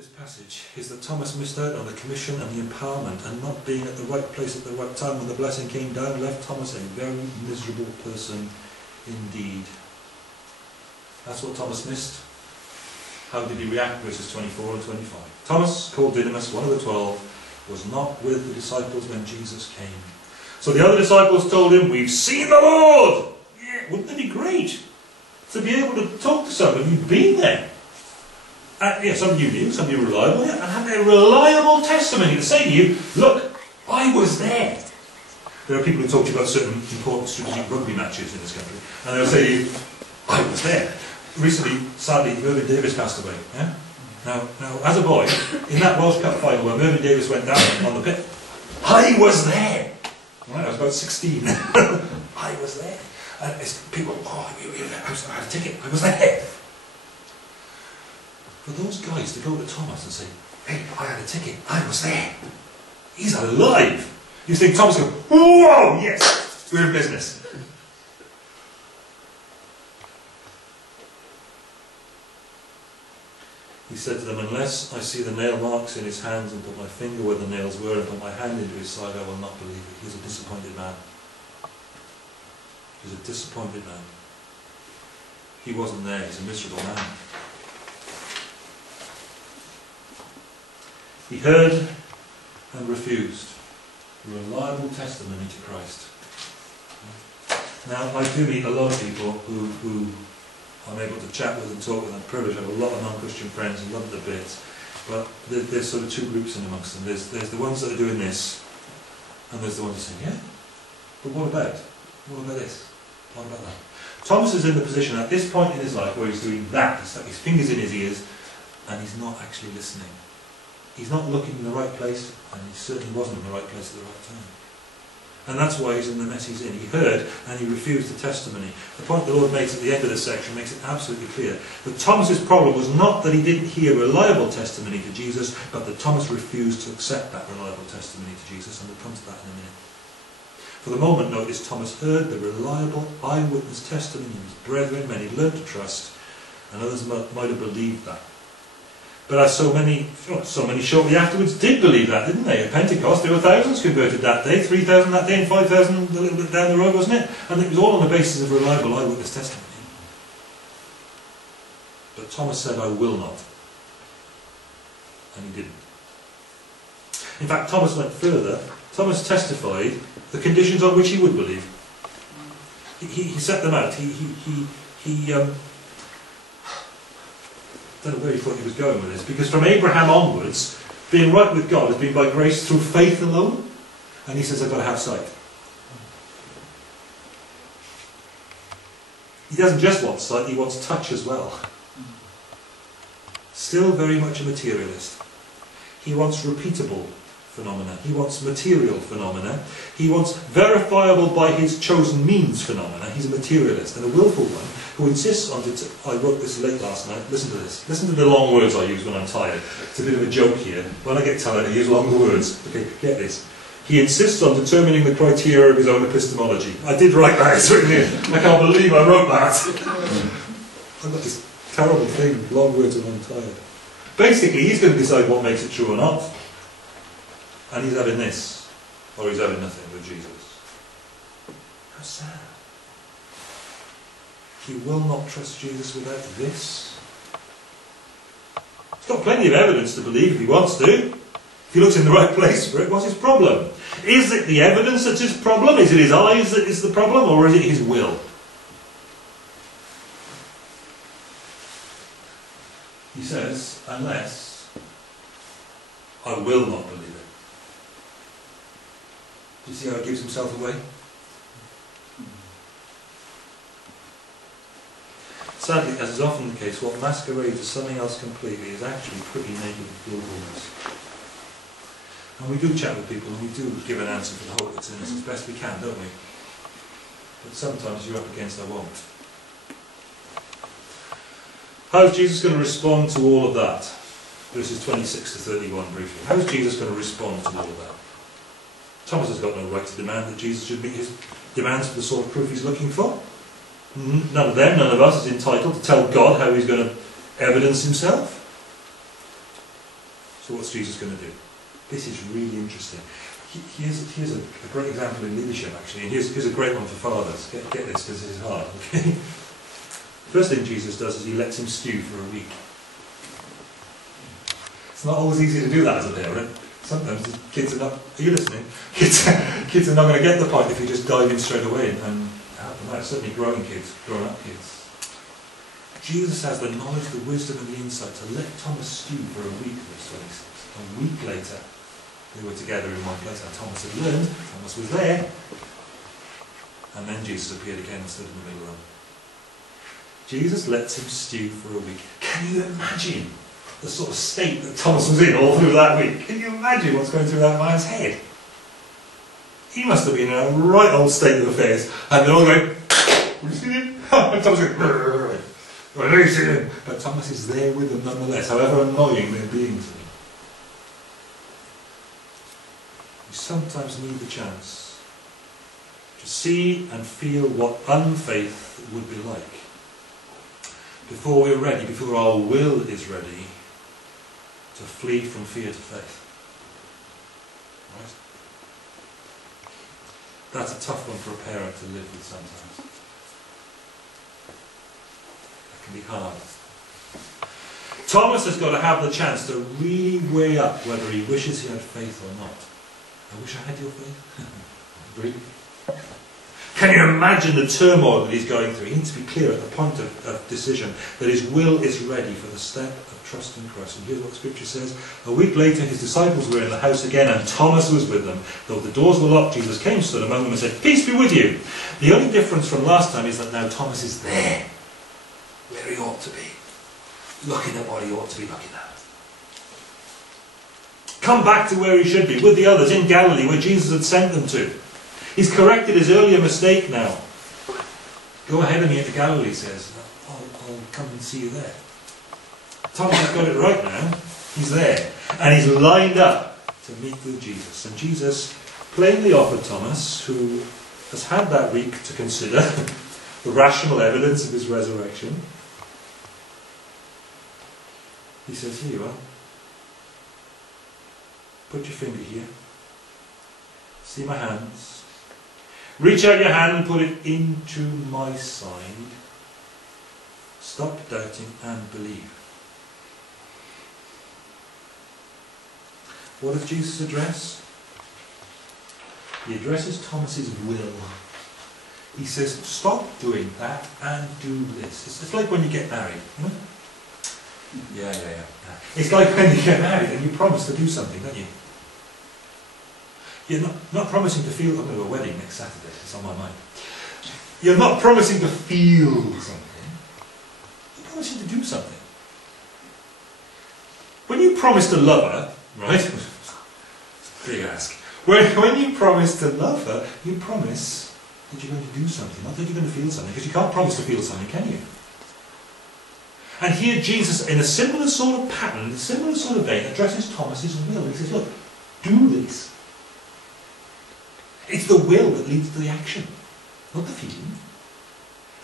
this passage is that Thomas missed out on the commission and the empowerment, and not being at the right place at the right time when the blessing came down left Thomas a very miserable person indeed. That's what Thomas missed. How did he react? Verses 24 and 25. Thomas, called Didymus, one of the 12, was not with the disciples when Jesus came. So the other disciples told him, "We've seen the Lord!" Yeah, wouldn't it be great to be able to talk to somebody who'd been there? Yeah, somebody you knew, somebody reliable, yeah, and have a reliable testimony to say to you, "Look, I was there." There are people who talk to you about certain important strategic rugby matches in this country, and they'll say to you, "I was there." Recently, sadly, Mervyn Davies passed away. Yeah? Now, as a boy, in that Welsh Cup final where Mervyn Davies went down on the pit, I was there. Right, I was about 16. I was there. And people, "Oh, I had a ticket. I was there." For those guys to go to Thomas and say, "Hey, I had a ticket. I was there. He's alive." You think Thomas will go, "Whoa, yes, we're in business." He said to them, "Unless I see the nail marks in his hands and put my finger where the nails were and put my hand into his side, I will not believe it." He was a disappointed man. He was a disappointed man. He wasn't there. He's a miserable man. He heard and refused. A reliable testimony to Christ. Now, I do meet a lot of people who I'm able to chat with and talk with. I'm privileged. I have a lot of non-Christian friends and love the bits. But there's sort of two groups in amongst them. There's the ones that are doing this, and there's the ones that say, "Yeah, but what about? What about this? What about that?" Thomas is in the position at this point in his life where he's doing that. He's stuck his fingers in his ears, and he's not actually listening. He's not looking in the right place, and he certainly wasn't in the right place at the right time. And that's why he's in the mess he's in. He heard and he refused the testimony. The point the Lord makes at the end of this section makes it absolutely clear that Thomas's problem was not that he didn't hear reliable testimony to Jesus, but that Thomas refused to accept that reliable testimony to Jesus, and we'll come to that in a minute. For the moment, notice Thomas heard the reliable eyewitness testimony of his brethren, men he learned to trust, and others might have believed that. But as so many shortly afterwards did believe that, didn't they? At Pentecost, there were thousands converted that day, 3,000 that day, and 5,000 a little bit down the road, wasn't it? And it was all on the basis of reliable eyewitness testimony. But Thomas said, "I will not." And he didn't. In fact, Thomas went further. Thomas testified the conditions on which he would believe. He set them out. I don't know where he thought he was going with this, because from Abraham onwards, being right with God has been by grace through faith alone, and he says, "I've got to have sight." He doesn't just want sight, he wants touch as well. Still very much a materialist. He wants repeatable phenomena. He wants material phenomena. He wants verifiable by his chosen means phenomena. He's a materialist, and a willful one who insists on... I wrote this late last night. Listen to this. Listen to the long words I use when I'm tired. It's a bit of a joke here. When I get tired, I use long words. Okay, get this. He insists on determining the criteria of his own epistemology. I did write that. I can't believe I wrote that. I've got this terrible thing, long words when I'm tired. Basically, he's going to decide what makes it true or not. And he's having this, or he's having nothing with Jesus. How sad. He will not trust Jesus without this. He's got plenty of evidence to believe if he wants to. If he looks in the right place for it, what's his problem? Is it the evidence that's his problem? Is it his eyes that is the problem? Or is it his will? He says, "Unless I will not believe it." Do you see how he gives himself away? Sadly, as is often the case, what masquerades as something else completely is actually pretty naked willfulness. And we do chat with people, and we do give an answer for the hope that's in us as best we can, don't we? But sometimes you're up against "I won't." How is Jesus going to respond to all of that? Verses 26 to 31 briefly. How is Jesus going to respond to all of that? Thomas has got no right to demand that Jesus should meet his demands for the sort of proof he's looking for. None of them, none of us is entitled to tell God how he's going to evidence himself. So what's Jesus going to do? This is really interesting. Here's a great example in leadership, actually, and here's a great one for fathers. Get this, because this is hard. Okay. First thing Jesus does is he lets him stew for a week. It's not always easy to do that as a parent. Sometimes the kids are not. Are you listening? Kids are not going to get the point if you just dive in straight away and help them out. Certainly grown-up kids. Jesus has the knowledge, the wisdom, and the insight to let Thomas stew for a week. Verse 26. A week later, they were together in one place, and Thomas had learned. Thomas was there, and then Jesus appeared again and stood in the middle of them. Jesus lets him stew for a week. Can you imagine the sort of state that Thomas was in all through that week? Can you imagine what's going through that man's head? He must have been in a right old state of affairs. And they're all going, "Have you seen him?" And Thomas going, "Well, I know you've seen him." But Thomas is there with them nonetheless, however annoying they're being to him. We sometimes need the chance to see and feel what unfaith would be like before we're ready, before our will is ready to flee from fear to faith. Right? That's a tough one for a parent to live with sometimes. That can be hard. Thomas has got to have the chance to really weigh up whether he wishes he had faith or not. I wish I had your faith. Agree? Can you imagine the turmoil that he's going through? He needs to be clear at the point of decision that his will is ready for the step of trust in Christ. And here's what Scripture says. A week later his disciples were in the house again, and Thomas was with them. Though the doors were locked, Jesus came, stood among them and said, "Peace be with you." The only difference from last time is that now Thomas is there, where he ought to be, looking at what he ought to be looking at. Come back to where he should be, with the others in Galilee, where Jesus had sent them to. He's corrected his earlier mistake now. Go ahead of me into Galilee, he says. I'll come and see you there. Thomas has got it right now. He's there. And he's lined up to meet with Jesus. And Jesus plainly offered Thomas, who has had that week to consider the rational evidence of his resurrection. He says, "Here you are. Put your finger here. See my hands. Reach out your hand and put it into my side. Stop doubting and believe." What does Jesus address? He addresses Thomas's will. He says, stop doing that and do this. It's like when you get married. You know? Yeah. It's like when you get married and you promise to do something, don't you? You're not promising to feel. I'm going to a wedding next Saturday. It's on my mind. You're not promising to feel something. You're promising to do something. When you promise to love her, right? Big ask. When you promise to love her, you promise that you're going to do something, not that you're going to feel something, because you can't promise to feel something, can you? And here Jesus, in a similar sort of pattern, a similar sort of vein, addresses Thomas's will. He says, look, do this. It's the will that leads to the action, not the feeling.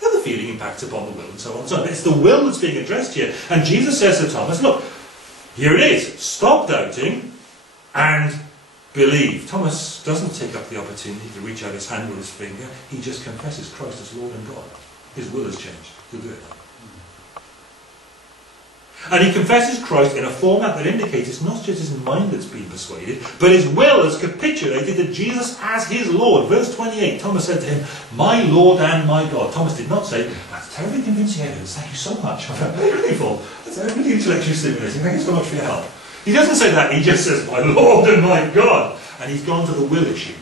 Now the feeling impacts upon the will and so on and so on. But it's the will that's being addressed here. And Jesus says to Thomas, look, here it is. Stop doubting and believe. Thomas doesn't take up the opportunity to reach out his hand with his finger. He just confesses Christ as Lord and God. His will has changed. He'll do it now. And he confesses Christ in a format that indicates it's not just his mind that's been persuaded, but his will has capitulated to Jesus as his Lord. Verse 28, Thomas said to him, "My Lord and my God." Thomas did not say, "That's terribly convincing evidence, thank you so much. I'm very grateful. That's really intellectually stimulating. Thank you so much for your help." He doesn't say that, he just says, "My Lord and my God." And he's gone to the will issue.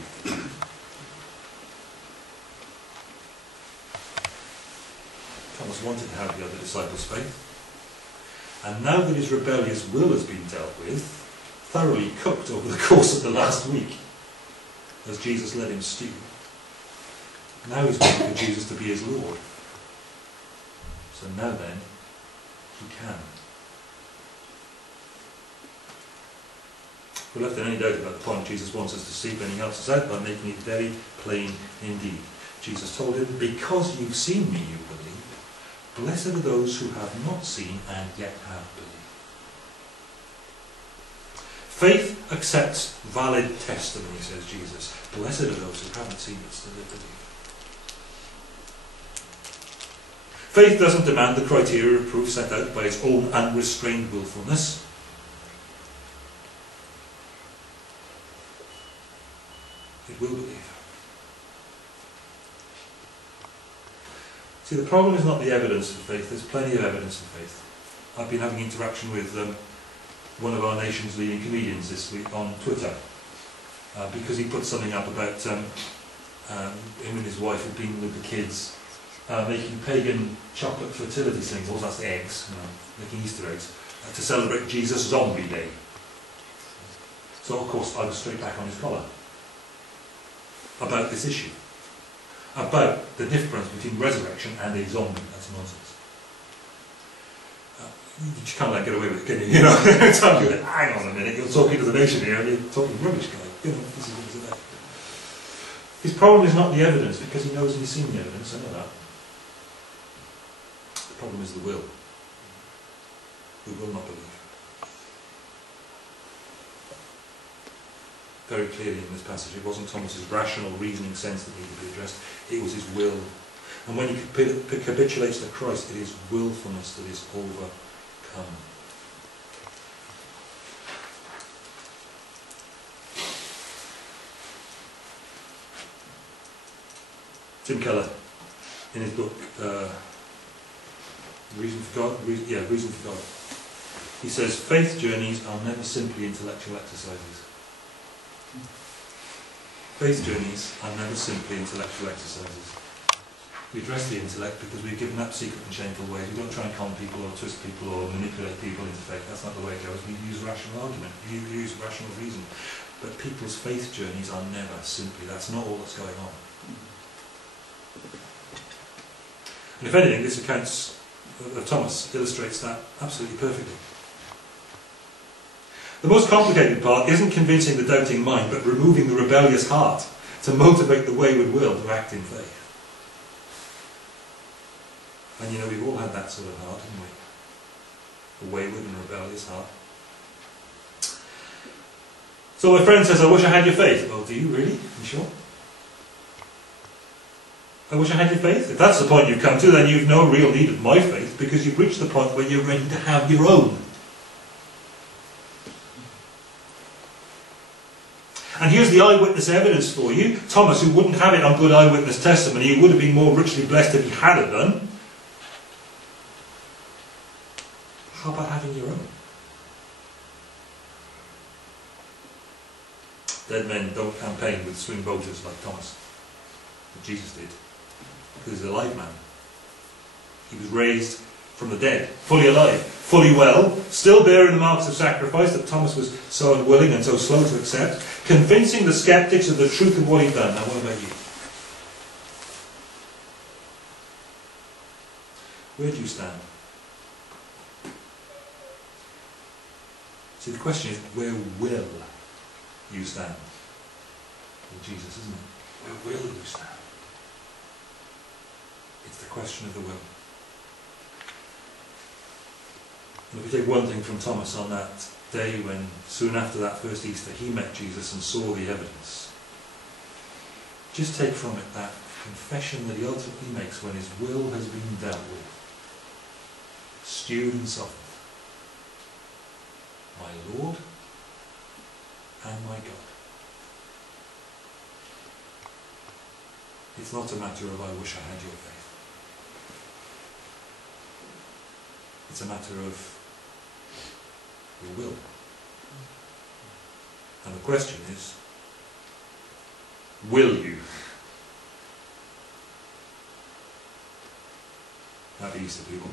Thomas wanted to have the other disciples' faith. And now that his rebellious will has been dealt with, thoroughly cooked over the course of the last week, as Jesus let him stew, now he's waiting for Jesus to be his Lord. So now then, he can. If we're left in any doubt about the point Jesus wants us to see, then he helps us out by making it very plain indeed. Jesus told him, "Because you've seen me, you believe. Blessed are those who have not seen and yet have believed." Faith accepts valid testimony, says Jesus. Blessed are those who haven't seen it, still they believe. Faith doesn't demand the criteria of proof set out by its own unrestrained willfulness. It will believe. See, the problem is not the evidence for faith. There's plenty of evidence for faith. I've been having interaction with one of our nation's leading comedians this week on Twitter, because he put something up about him and his wife had been with the kids making pagan chocolate fertility symbols, that's eggs, making Easter eggs, to celebrate Jesus Zombie Day. So of course I was straight back on his collar about this issue, about the difference between resurrection and a zombie. That's nonsense. You just can't get away with it, can you? It's like, hang on a minute, you're talking to the nation here and you're talking rubbish, guy. This is what it's about. His problem is not the evidence, because he knows he's seen the evidence, I know that. The problem is the will. We will not believe. Very clearly in this passage, it wasn't Thomas's rational reasoning sense that needed to be addressed, it was his will. And when he capitulates to Christ, it is willfulness that is overcome. Tim Keller, in his book, Reason for God, Reason for God, he says, faith journeys are never simply intellectual exercises. Faith journeys are never simply intellectual exercises. We address the intellect because we've given up secret and shameful ways. We don't try and con people or twist people or manipulate people into faith. That's not the way it goes. We use rational argument, we use rational reason. But people's faith journeys are never simply, that's not all that's going on. And if anything, this account of Thomas illustrates that absolutely perfectly. The most complicated part isn't convincing the doubting mind, but removing the rebellious heart to motivate the wayward will to act in faith. And we've all had that sort of heart, haven't we? A wayward and rebellious heart. So my friend says, I wish I had your faith. Well, do you really? You sure? I wish I had your faith. If that's the point you've come to, then you've no real need of my faith, because you've reached the point where you're ready to have your own. And here's the eyewitness evidence for you. Thomas, who wouldn't have it on good eyewitness testimony, he would have been more richly blessed if he had it done. How about having your own? Dead men don't campaign with swing voters like Thomas. But Jesus did. Because he's a live man. He was raised from the dead, fully alive, fully well, still bearing the marks of sacrifice that Thomas was so unwilling and so slow to accept, convincing the skeptics of the truth of what he'd done. Now what about you? Where do you stand? See, the question is, where will you stand? With Jesus, isn't it? Where will you stand? It's the question of the will. And if we take one thing from Thomas on that day when, soon after that first Easter, he met Jesus and saw the evidence, just take from it that confession that he ultimately makes when his will has been dealt with, stewed and softened. My Lord and my God. It's not a matter of I wish I had your faith. It's a matter of your will. And the question is, will you? Happy Easter, people.